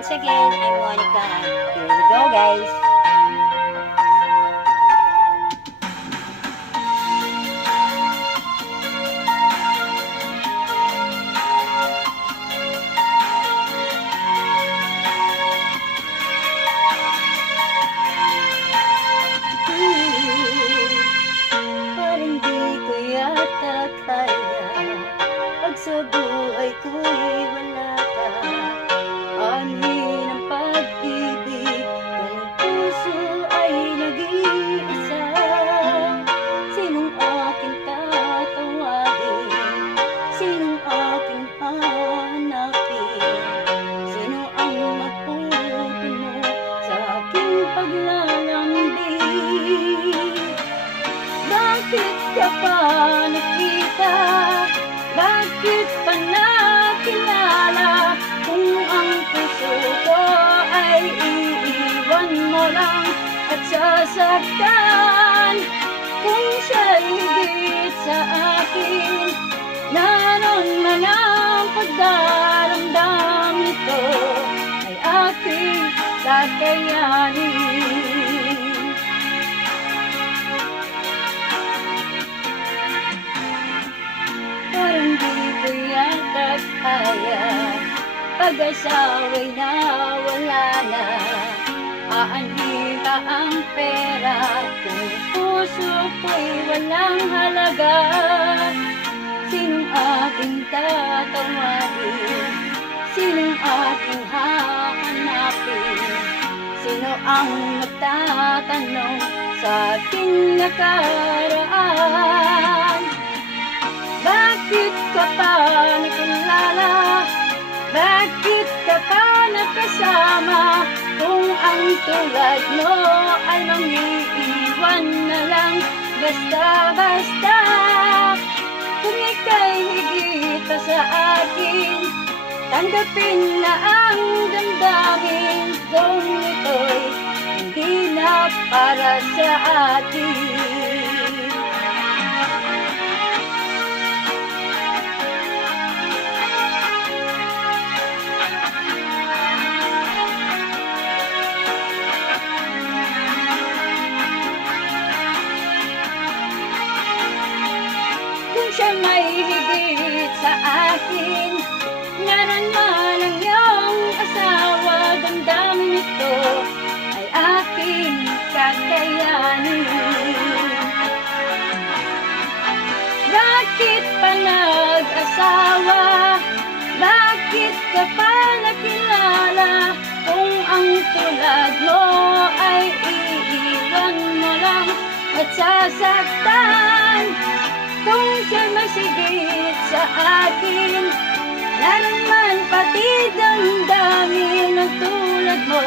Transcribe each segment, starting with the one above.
Once again, I'm Monica. Here we go, guys. Parang di ko yata kaya pag sa buhay ko'y wala ka. Anin ang pag-ibig kung puso ay nag-iisa. Sinong aking tatawagin? Sinong aking hanapin? Sino ang magpupuno sa aking paglalambing? Bakit ka pa nakita? Bakit pa nakilala? Kung ang puso ko ay iiwan mo lang at sasaktan. Kung siya'y higit sa akin, naroon man ang pagdaramdam nito ay aking kakayanin. Parang di ko yata kaya pag-asawa'y nawala na. Aanhin pa ang pera kung puso ko'y walang halaga. Sinong aking tatawagin? Sinong aking hahanapin? Sino ang magtatanong sa aking nakaraan? Bakit ka pa nakilala? Bakit ka pa nakasama? Kung ang tulad mo ay mangiiwan na lang basta-basta. Kung ika'y higit pa sa akin, tanggapin na ang damdamin kung ito'y hindi na para sa atin. Siya may higit sa akin, naranman ang iyong asawa. Damdamin ito ay aking kakayanin. Bakit pa nag-asawa? Bakit ka pa nakilala? Kung ang tulad mo ay iiwan mo lang at sasaktan. Kung siya'y masigit sa akin, naroon pati damdamin ang tulad mo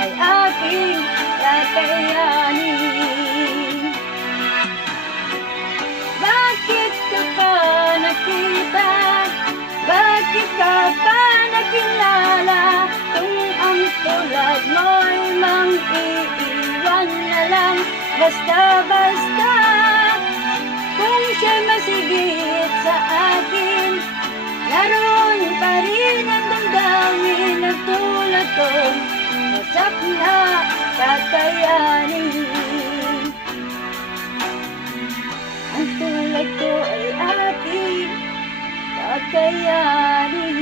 ay aking kakayanin. Bakit ka pa nakita? Bakit ka pa nakilala? Kung ang tulad mo'y mang-iiwan na lang basta-basta. Kung siya'y masigit sa akin, naroon pa rin ang damdamin ng tulad kong wasak na kakayanin. Ang tulad ko ay aking kakayanin.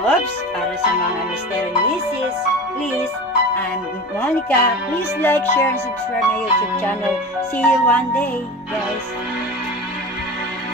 Oops! Para sa mga Mr. and Mrs., please, I'm Monica. Please like, share, and subscribe my YouTube channel. See you one day, guys.